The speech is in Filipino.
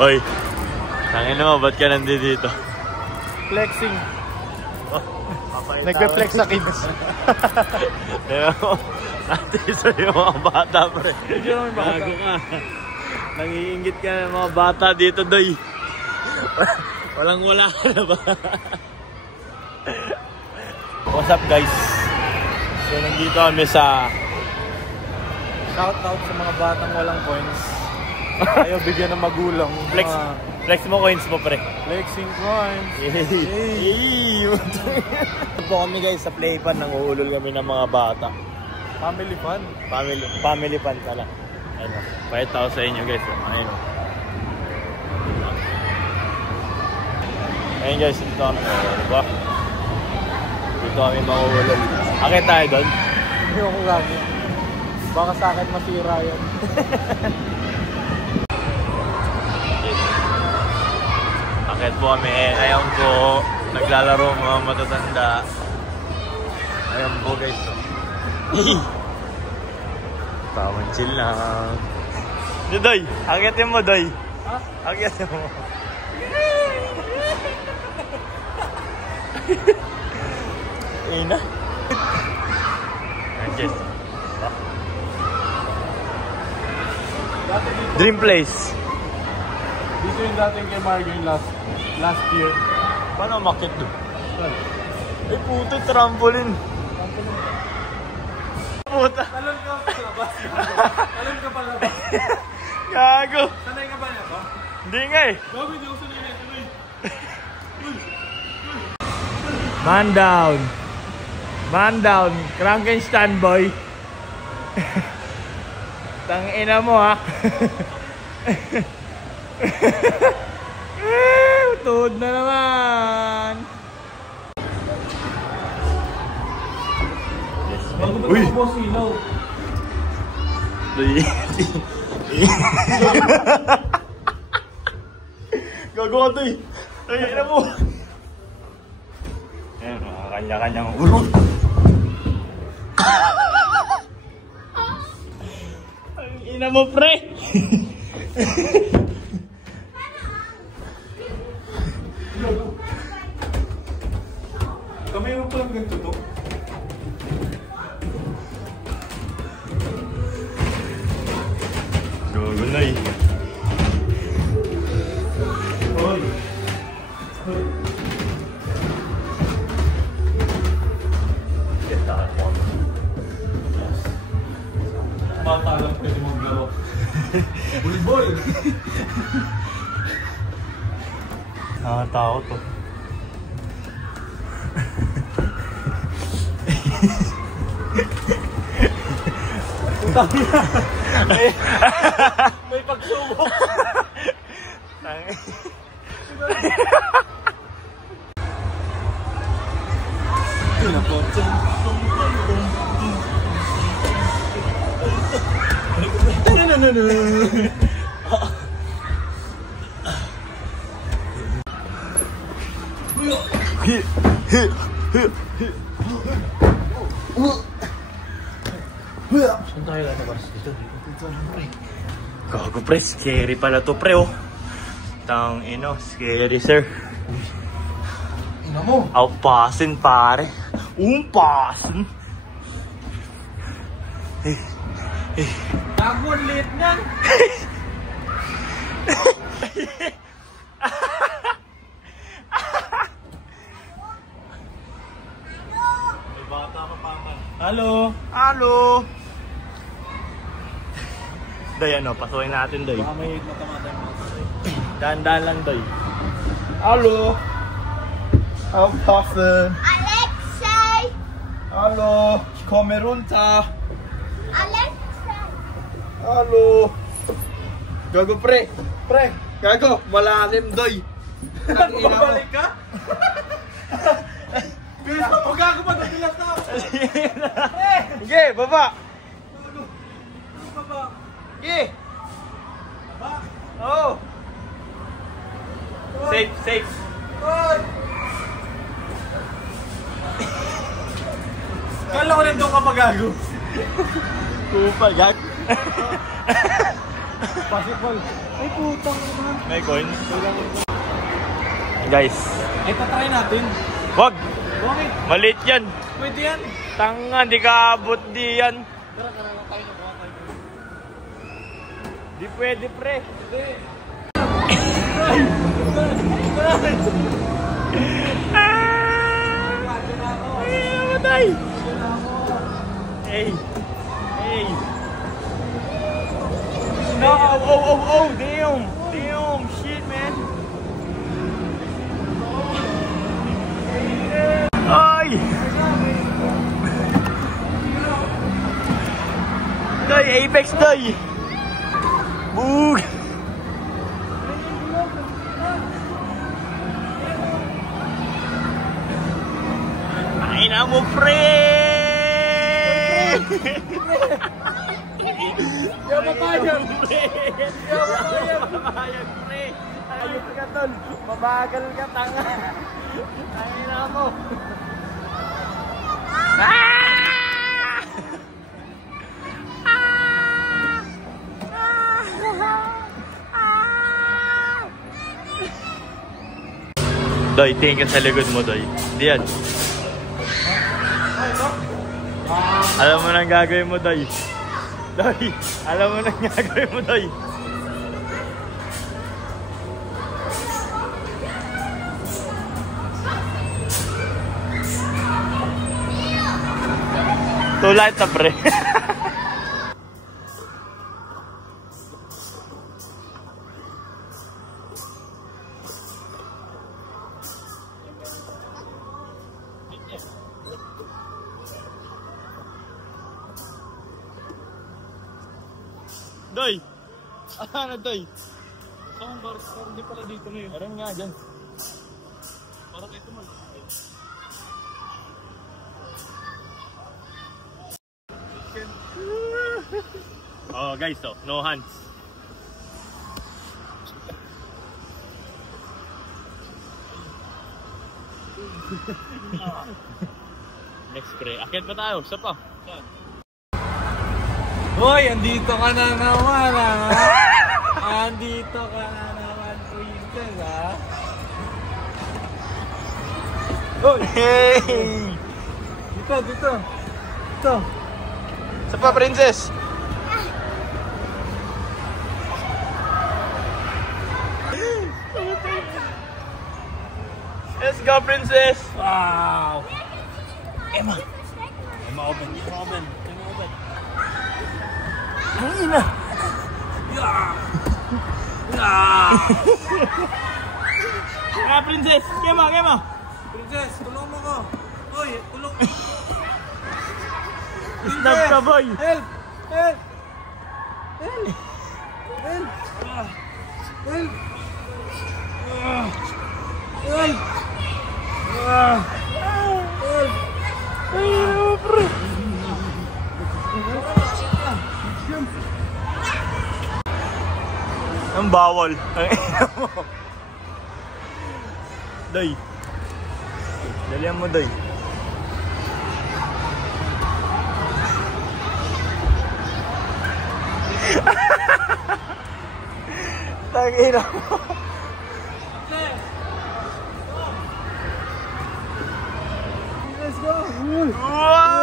Oy, tangin mo, ba't ka nandito dito? Flexing. Oh, nagpe-flex sa kids. Kaya mo, natin sa yung mga bata, pre. Bago ka. Nangiingit ka ng mga bata dito, Doy. Walang-wala ka na ba? What's up, guys? So, nandito kami sa... Shout out sa mga batang walang coins. Ayaw bigyan ng magulang. Flex mo coins mo, pre. Flexing coins. Hey! Po kami, guys, sa play pan. Nanguulol kami ng mga bata. Family fun. Family fun pala. Ayun o. Pahit ako sa inyo, guys. Ayun o. Ayun, guys. Dito kami. Diba? Dito kami manguulol. Akit tayo doon. Hindi ko gani. Baka sa akin masira yan. Akit po kami. Ayun po. Naglalaro mga matatanda. Ayun po, guys. Tawang chill lang. Doy, akitin mo, Doy. Ha? Akitin mo. Ayun na. Yes. Dream place. Dito yung dating kay Margo yung last year. Paano umakit doon? Ay puto, trampoline. Puta. Talon ka palabas. Talon ka palabas. Gago. Sanay ka ba niya to? Hindi nga eh. Gabi, di ako sanay niya. Man down. Man down. Frankenstein boy. Tangina mo ha. Tuhod na naman. Uy! Boss ilaw. Gagawa to eh. Ay, na mo. Ayan, mga kanya-kanyang ulo. Ang ina mo, pre. Kami yung palang ganito to. Gagulay. Hoy! Hoy! Bata lang pwede maglaro. Bulbol! Nakakatakot to. May pagsubok! Saan tayo lalabas dito? Gago pre, scary pala to pre oh. Tang ino, scary sir. Ina mo! Aupasin pare. Umpasin. Gago, lit niyan! May bata ka pa man. Halo. Halo. Day, ano, pasukin natin, Day. Baka may matamatan mo. Dahan-dahan lang, Day. Halo. Aufpassen. Alexei! Halo. Ich komme runter. Alexei! Halo. Gago, pre. Pre. Gago, malalim, Day. Babalik ka? Bilis mo, huwag ako pa natilas na ako. Sige, baba. Ano ba? Sige. Ba? Oh. Safe, safe. Hoy! Kala ko nandun ka magago. Kupal, gag. Basketball. Ay, putang naman. May coins. Guys. Ay, tatry natin. Wag! Bakit? Maliit yan. Pwede yan. Tanga, di ka abot di yan. Tara, lang tayo na baka tayo. Di pwede, pre. Hindi. Ay, namatay. Hey. Hey. No, oh, damn. Damn, shit, man. Ay! Day, Apex day! Boog! Ay na mo, pre! Yung papayag! Yung papayag, pre! Ayos ka, tol! Mabagal ka, tanga! Ay na mo! Doy, tingin ka sa likod mo, Doy. Diyan. Alam mo nang gagawin mo, Doy. Doy, alam mo nang gagawin mo, Doy. Too light na, pre. Doy! Ano, Doy? Saan ba? Hindi pala dito na yun. Parang nga dyan. Parang ito man. Oh, guys, oh, no hands. Next pre. Akit pa tayo. Isa pa. Hoy, andito ka na naman, ha? Andito ka na naman, princess, ha? Hoy! Hey! Dito. Dito. Isa pa, princess. Let's go, princess. Wow! Emma. Emma, open. Kanina. Ah, princess. Kema. Princess, tulong mo ko. Hoy, tulong. Snap ka, boy. Help! Help! Ang bawal. Doy. Dalihan mo, Doy. Tangina mo. Let's go! Wow!